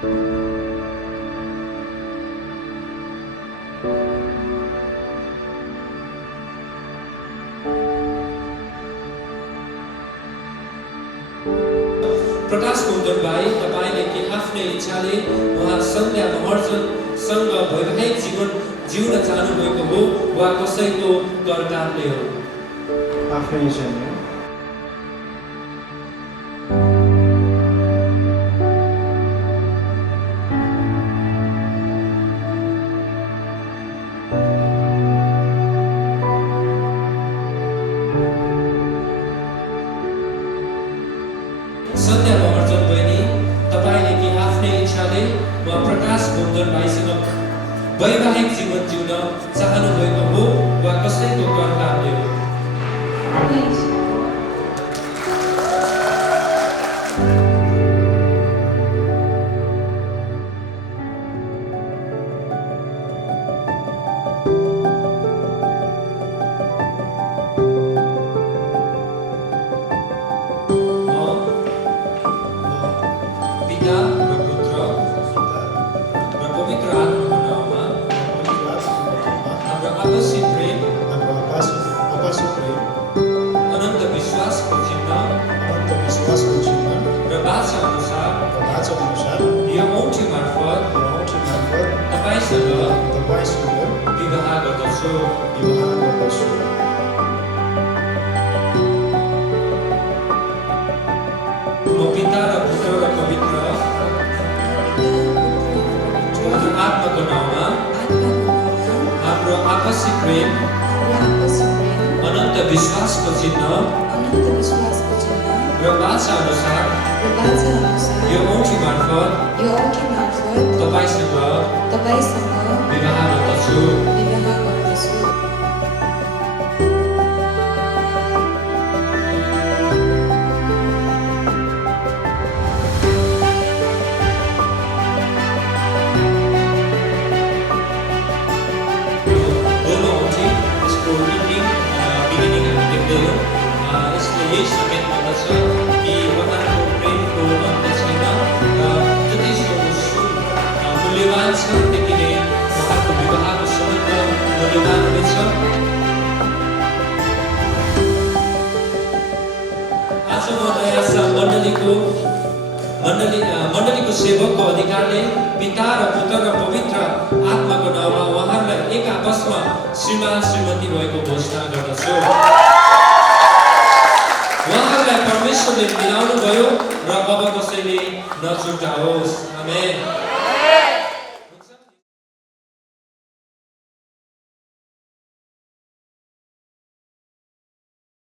प्रकाश कुन्दन भाइ तपाईले के आफ्नै इच्छाले उहाँ सन्ध्या महर्जनसँग वैवाहिक जीवन जिउन चाहनुभएको हो वा कसैको करकारले हो? आफ्नै इच्छाले। सन्ध्या महर्जन बहिनी तपाईले के आफ्नै इच्छाले वा प्रकाश कुन्दन भाइसँग वैवाहिक जीवन जिउन चाहनुभएको हो वा कसैको करकारले हो? पिता र पुत्र र पवित्र आत्माको नाममा हाम्रो आपसी प्रेम अनन्त विश्वासको चिन्ह र बाचा अनुसार यो औँठी मार्फत तपाईसँग विवाह गर्दछु। म पिता र पुत्र र पवित्र आत्माको नाममा हाम्रो आपसी प्रेम अनन्त विश्वासको चिन्ह र बाचा अनुसार यो औँठी मार्फत तपाईसँग विवाह गर्दछु। यसले यही समेत भन्दछ कि उहाँको प्रेमको अन्त छैन र जतिसक्दो मूल्यवान छ त्यति नै उहाँको विवाहको सम्बन्ध मूल्यवान हुनेछ। आज म नयाँ मण्डलीको सेवकको अधिकारले पिता र पुत्र र पवित्र आत्माको नाममा उहाँहरूलाई एक आपसमा श्रीमान श्रीमती भएको घोषणा गर्दछु। उहाँहरूलाई परमेश्वरले मिलाउनु भयो र अब कसैले नछुटाओस्। आमेन।